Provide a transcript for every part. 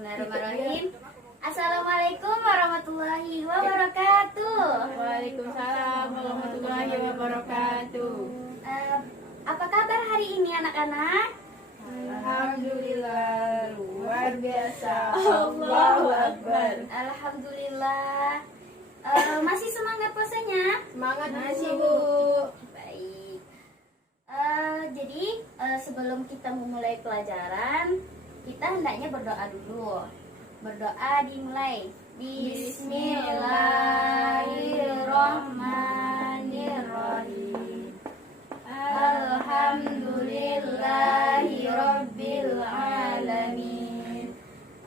Bismillahirrahmanirrahim. Assalamualaikum warahmatullahi wabarakatuh. Waalaikumsalam warahmatullahi wabarakatuh. Apa kabar hari ini anak-anak? Alhamdulillah, luar biasa. Allahu Akbar. Alhamdulillah. Masih semangat puasanya? Semangat Masih, Bu. Baik. Jadi sebelum kita memulai pelajaran, kita hendaknya berdoa dulu. Berdoa dimulai. Bismillahirrahmanirrahim. Alhamdulillahi rabbil alamin.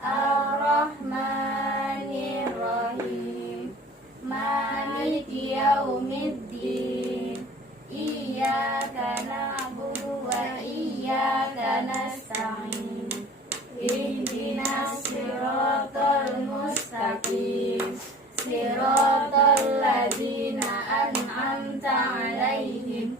Ar-Rahmanir-Rahim. Maliki yaumiddin. Iyyaka na'budu wa iyyaka nasta'in. Ihdinas siratal mustaqim. Siratal ladzina an'amta 'alaihim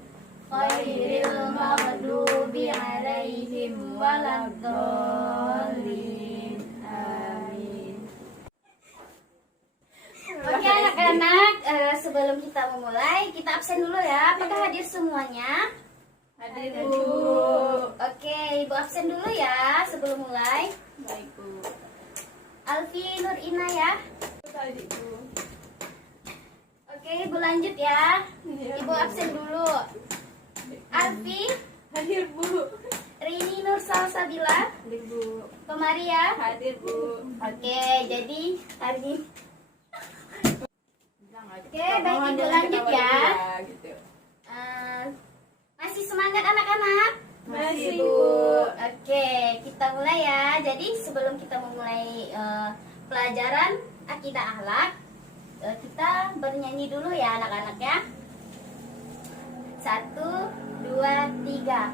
ghairil maghdubi 'alaihim waladdallin. Amin. Oke anak-anak, sebelum kita memulai, kita absen dulu ya. Apakah hadir semuanya? Hadir Bu. Oke, Ibu absen dulu ya sebelum mulai. Baik Bu. Alfi Nur Inayah. Tadi Bu. Oke, Ibu lanjut ya. Iya, Ibu absen dulu. Alfi, Hadir Bu. Rini Nur Salsabila. Hadir Bu. Kemari ya. Hadir Bu. Oke, jadi hari ini Oke, baik, Ibu lanjut ya. Gitu. Masih semangat anak-anak? Masih Bu. Oke, kita mulai ya. Jadi sebelum kita memulai pelajaran akidah akhlak, kita bernyanyi dulu ya anak-anak ya. 1, 2, 3.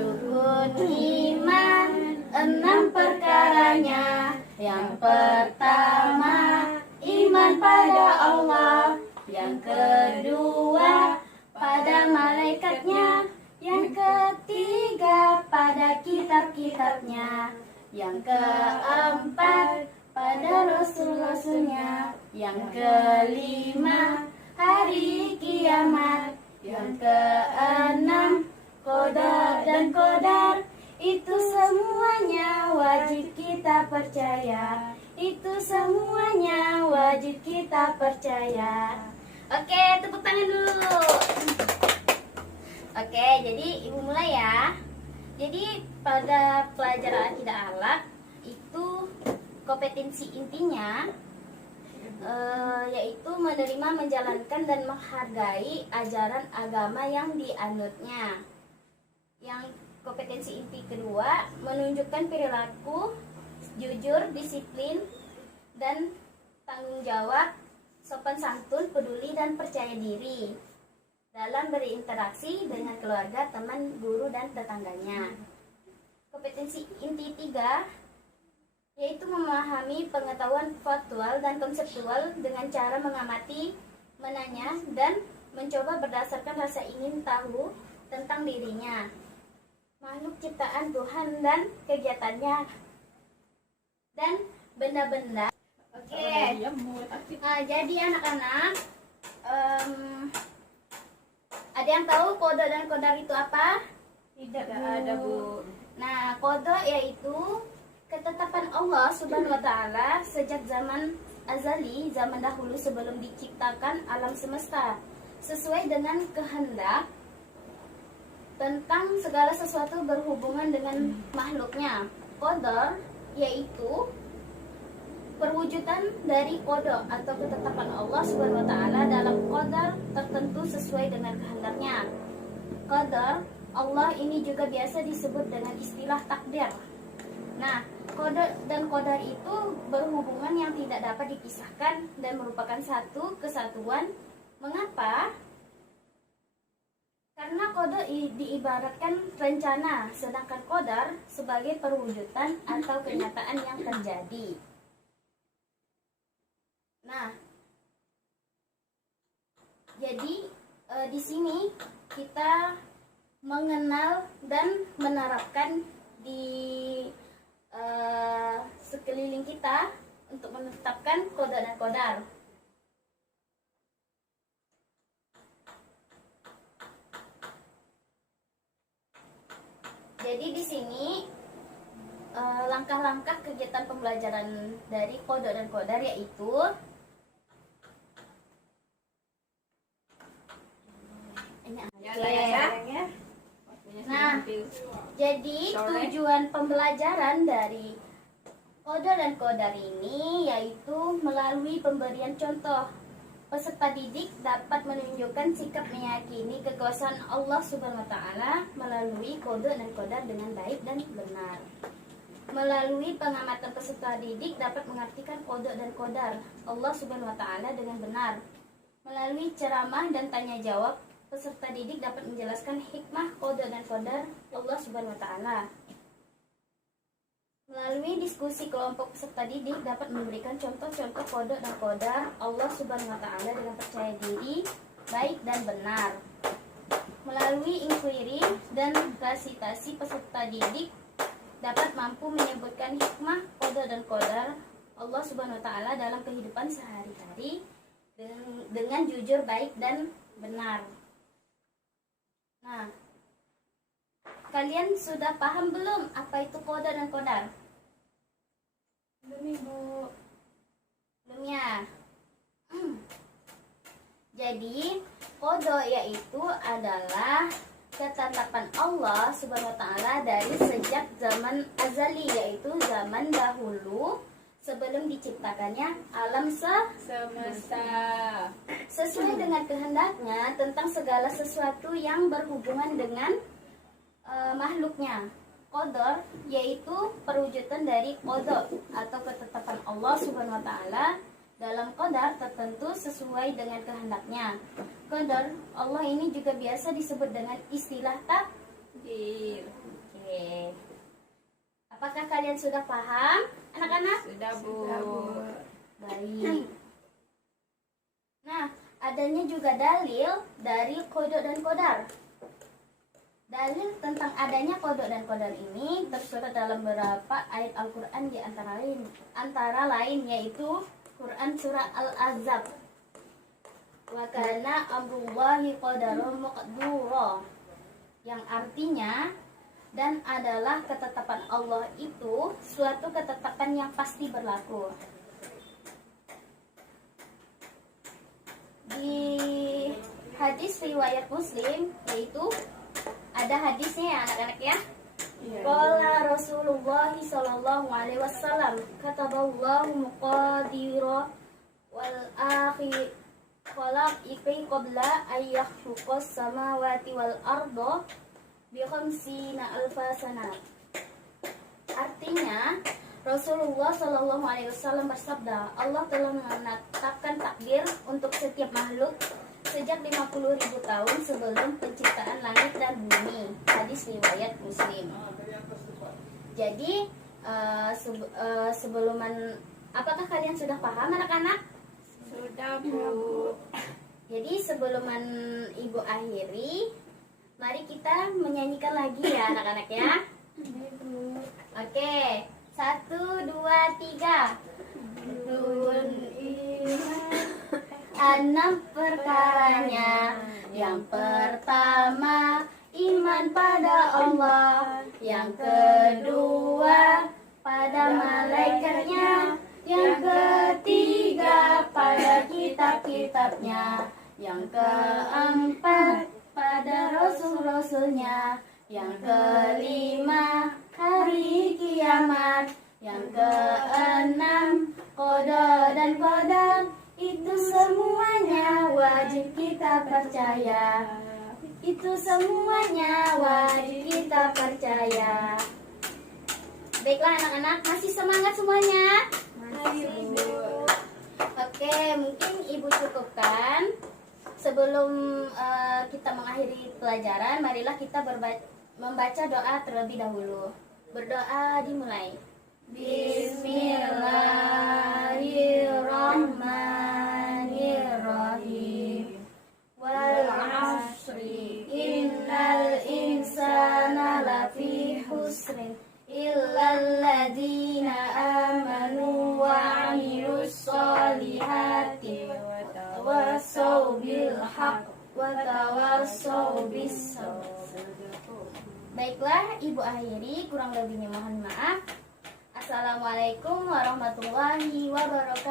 Rukun iman 6 perkaranya. Yang pertama, iman pada Allah. Yang kedua, pada malaikatnya. Yang ketiga, pada kitab-kitabnya. Yang keempat, pada rasul-rasulnya. Yang kelima, hari kiamat. Yang keenam, qadar dan qadar. Itu semuanya wajib kita percaya. Itu semuanya wajib kita percaya. Oke, tepuk tangan dulu. Oke, jadi Ibu mulai ya. Jadi pada pelajaran akidah akhlak itu kompetensi intinya yaitu menerima, menjalankan dan menghargai ajaran agama yang dianutnya. Yang kompetensi inti kedua menunjukkan perilaku jujur, disiplin dan tanggung jawab, sopan santun, peduli dan percaya diri dalam berinteraksi dengan keluarga, teman, guru, dan tetangganya. Kompetensi inti 3 yaitu memahami pengetahuan faktual dan konseptual dengan cara mengamati, menanya, dan mencoba berdasarkan rasa ingin tahu tentang dirinya, makhluk ciptaan Tuhan dan kegiatannya, dan benda-benda. Oke. Jadi anak-anak, ada yang tahu qada dan qadar itu apa? Tidak ada Bu. Nah, qada yaitu ketetapan Allah Subhanahu wa taala sejak zaman azali, zaman dahulu sebelum diciptakan alam semesta, sesuai dengan kehendak tentang segala sesuatu berhubungan dengan makhluknya. Qadar yaitu perwujudan dari qada atau ketetapan Allah Subhanahu wa taala dalam qadar tertentu sesuai dengan kehendaknya. Qadar Allah ini juga biasa disebut dengan istilah takdir. Nah, qada dan qadar itu berhubungan yang tidak dapat dipisahkan dan merupakan satu kesatuan. Mengapa? Karena qada diibaratkan rencana, sedangkan qadar sebagai perwujudan atau kenyataan yang terjadi. Nah, jadi di sini kita mengenal dan menerapkan di sekeliling sekeliling kita untuk menetapkan qada dan qadar. Jadi di sini langkah-langkah kegiatan pembelajaran dari qada dan qadar yaitu Nah, jadi tujuan pembelajaran dari qada dan qadar ini yaitu melalui pemberian contoh. Peserta didik dapat menunjukkan sikap meyakini kekuasaan Allah Subhanahu wa taala melalui qada dan qadar dengan baik dan benar. Melalui pengamatan peserta didik dapat mengartikan qada dan qadar Allah Subhanahu wa taala dengan benar. Melalui ceramah dan tanya jawab, peserta didik dapat menjelaskan hikmah qada dan qadar Allah Subhanahu wa taala. Melalui diskusi kelompok peserta didik dapat memberikan contoh-contoh qada dan qadar Allah Subhanahu wa taala dengan percaya diri, baik dan benar. Melalui inquiry dan resitasi, peserta didik dapat mampu menyebutkan hikmah qada dan qadar Allah Subhanahu wa taala dalam kehidupan sehari-hari dengan jujur, baik dan benar. Nah, kalian sudah paham belum apa itu qada dan qadar? Belum, Ibu. Belum ya? Jadi, qada yaitu adalah ketetapan Allah Subhanahu wa taala dari sejak zaman azali, yaitu zaman dahulu sebelum diciptakannya alam Semesta. sesuai dengan kehendaknya tentang segala sesuatu yang berhubungan dengan makhluknya. Qadar yaitu perwujudan dari qada atau ketetapan Allah Subhanahu wa taala dalam qadar tertentu sesuai dengan kehendaknya. Qadar Allah ini juga biasa disebut dengan istilah takdir. Oke. Apakah kalian sudah paham, anak-anak? Sudah, Bu. Baik. Nah, adanya juga dalil dari qada dan qadar. Dalil tentang adanya qada dan qadar ini tersurat dalam beberapa ayat Al-Qur'an di antara lain yaitu Quran surah Al-Ahzab. Wa kana amrullahi qadaran maqdura, yang artinya dan adalah ketetapan Allah itu suatu ketetapan yang pasti berlaku. Di hadis riwayat Muslim yaitu ada hadisnya ya anak-anak ya. Qala Rasulullah sallallahu alaihi wasallam kataballahu muqadira wal akhir khalaqi qabla ay yakhluqas samawati wal arda bi khamsina alfa sana. Artinya Rasulullah sallallahu alaihi wasallam bersabda, Allah telah menetapkan takdir untuk setiap makhluk sejak 50.000 tahun sebelum penciptaan langit dan bumi. Hadis riwayat Muslim. Jadi apakah kalian sudah paham anak-anak? Sudah, Bu. Jadi sebelum Ibu akhiri, mari kita menyanyikan lagi ya anak-anak ya. Oke, 1, 2, 3. Enam perkaranya. Yang pertama, iman pada Allah. Yang kedua, pada malaikatnya. Yang ketiga, pada kitab-kitabnya. Yang keempat, pada rasul-rasulnya. Yang kelima, hari kiamat. Yang keenam, qada dan qadar. Itu semuanya wajib kita percaya. Itu semuanya wajib kita percaya. Baiklah anak-anak, masih semangat semuanya? Masih, Bu. Oke, mungkin Ibu cukupkan. Sebelum kita mengakhiri pelajaran, marilah kita membaca doa terlebih dahulu. Berdoa dimulai. Bismillahirrahmanirrahim. Wal 'ashri innal insana lafi husrin illal ladzina amanu tawassau bil haq wa tawassau bis sabr. Baiklah, Ibu akhiri, kurang lebihnya mohon maaf. Assalamualaikum warahmatullahi wabarakatuh.